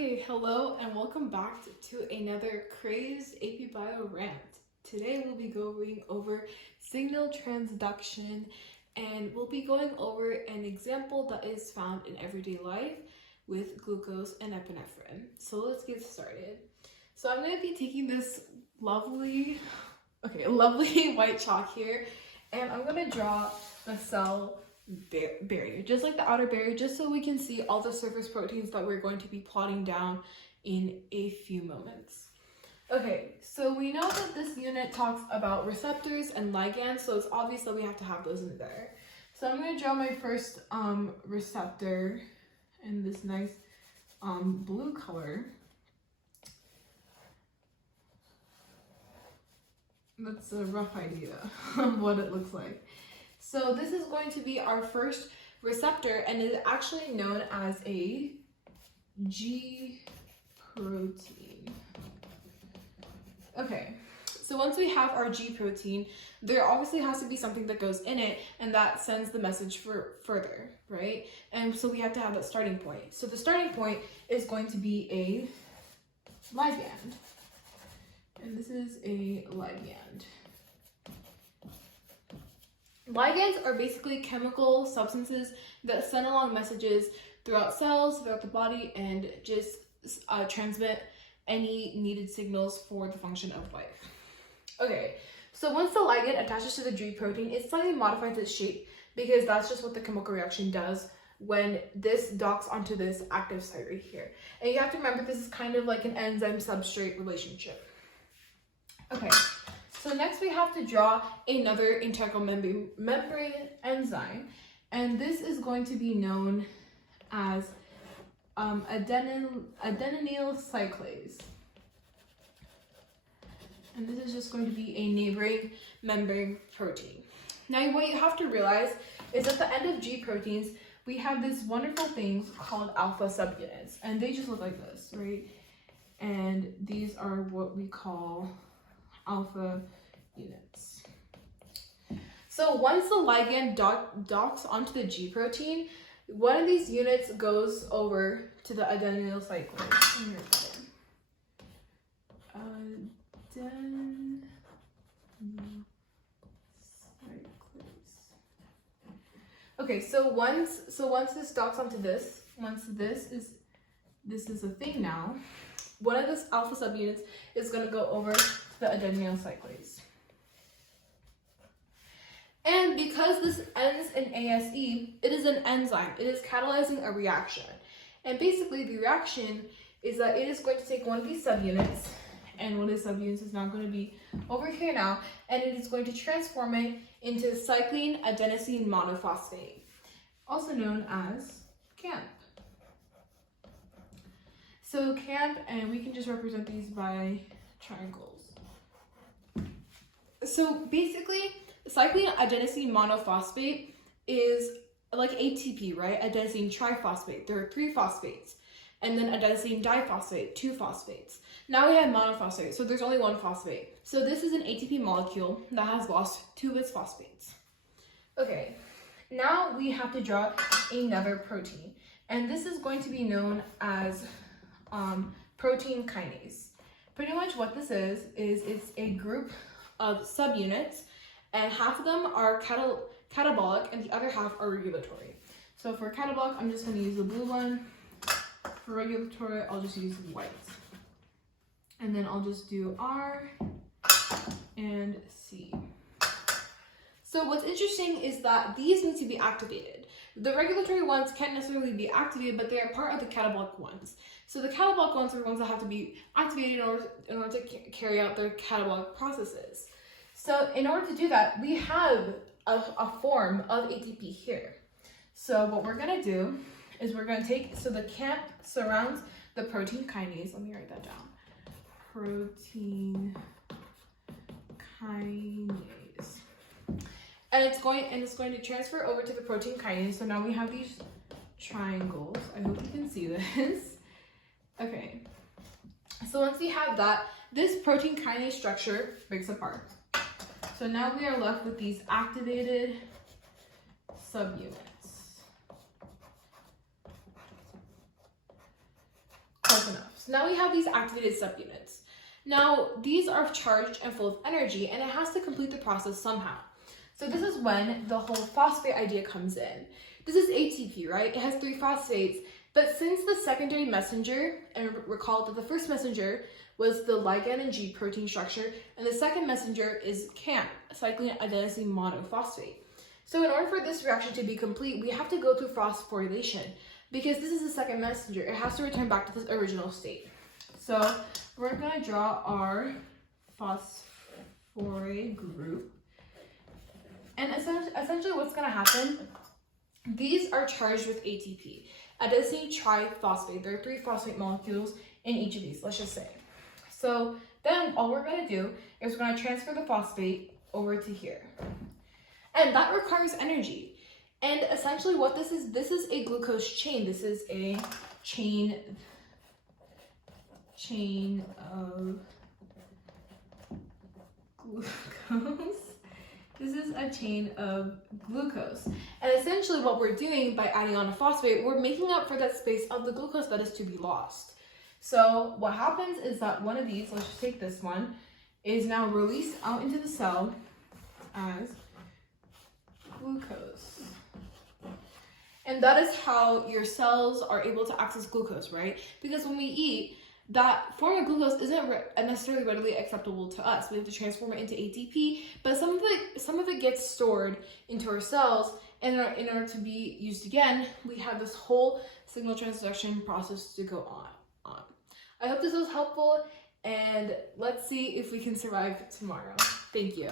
Okay, hello and welcome back to another crazed AP Bio rant. Today we'll be going over signal transduction and we'll be going over an example that is found in everyday life with glucose and epinephrine. So let's get started. So I'm going to be taking this lovely white chalk here and I'm going to draw the cell barrier, just like the outer barrier, just so we can see all the surface proteins that we're going to be plotting down in a few moments. Okay, so we know that this unit talks about receptors and ligands, so it's obvious that we have to have those in there. So I'm going to draw my first receptor in this nice blue color. That's a rough idea of what it looks like. So this is going to be our first receptor and is actually known as a G protein. Okay, so once we have our G protein, there obviously has to be something that goes in it and that sends the message further, right? And so we have to have that starting point. So the starting point is going to be a ligand. And this is a ligand. Ligands are basically chemical substances that send along messages throughout cells, throughout the body, and just transmit any needed signals for the function of life. Okay, so once the ligand attaches to the G protein, it slightly modifies its shape because that's just what the chemical reaction does when this docks onto this active site right here. And you have to remember this is kind of like an enzyme-substrate relationship. Okay. So next we have to draw another integral membrane enzyme, and this is going to be known as adenyl cyclase. And this is just going to be a neighboring membrane protein. Now what you have to realize is at the end of G proteins, we have these wonderful things called alpha subunits, and they just look like this, right? And these are what we call alpha units. So once the ligand docks onto the G protein, one of these units goes over to the adenyl cyclase. Let me write that in. Adenyl cyclase. Okay, so once this docks onto this, once this is a thing now, one of this alpha subunits is going to go over the adenyl cyclase. And because this ends in ASE, it is an enzyme. It is catalyzing a reaction. And basically the reaction is that it is going to take one of these subunits, and one of the subunits is now going to be over here now, and it is going to transform it into cyclene adenosine monophosphate, also known as CAMP. So CAMP, and we can just represent these by triangles. So basically, cyclene adenosine monophosphate is like ATP, right? Adenosine triphosphate. There are 3 phosphates. And then adenosine diphosphate, 2 phosphates. Now we have monophosphate, so there's only 1 phosphate. So this is an ATP molecule that has lost 2 of its phosphates. Okay, now we have to draw another protein. And this is going to be known as protein kinase. Pretty much what this is it's a group of subunits, and half of them are catabolic and the other half are regulatory. So for catabolic, I'm just going to use the blue one. For regulatory, I'll just use white. And then I'll just do R and C. So what's interesting is that these need to be activated. The regulatory ones can't necessarily be activated, but they are part of the catabolic ones. So the catabolic ones are the ones that have to be activated in order to carry out their catabolic processes. So in order to do that, we have a form of ATP here. So what we're going to do is we're going to take, so the CAMP surrounds the protein kinase. Let me write that down. Protein kinase. And it's going to transfer over to the protein kinase. So now we have these triangles. I hope you can see this. Okay. So once we have that, this protein kinase structure breaks apart. So now we are left with these activated subunits. was enough. So now we have these activated subunits. Now, these are charged and full of energy, and it has to complete the process somehow. So this is when the whole phosphate idea comes in. This is ATP, right? It has 3 phosphates, but since the secondary messenger, and recall that the first messenger was the ligand and G protein structure, and the second messenger is CAM, cyclic adenosine monophosphate. So in order for this reaction to be complete, we have to go through phosphorylation, because this is the second messenger. It has to return back to this original state. So we're going to draw our phosphorate group. And essentially what's going to happen, these are charged with ATP, adenosine triphosphate. There are 3 phosphate molecules in each of these, let's just say. So then all we're going to do is we're going to transfer the phosphate over to here. And that requires energy. And essentially what this is a glucose chain. This is a chain of glucose. This is a chain of glucose. And essentially what we're doing by adding on a phosphate, we're making up for that space of the glucose that is to be lost. So what happens is that one of these, let's just take this one, is now released out into the cell as glucose. And that is how your cells are able to access glucose, right? Because when we eat, that form of glucose isn't necessarily readily acceptable to us. We have to transform it into ATP, but some of it gets stored into our cells, and in order to be used again, we have this whole signal transduction process to go on. I hope this was helpful, and let's see if we can survive tomorrow. Thank you.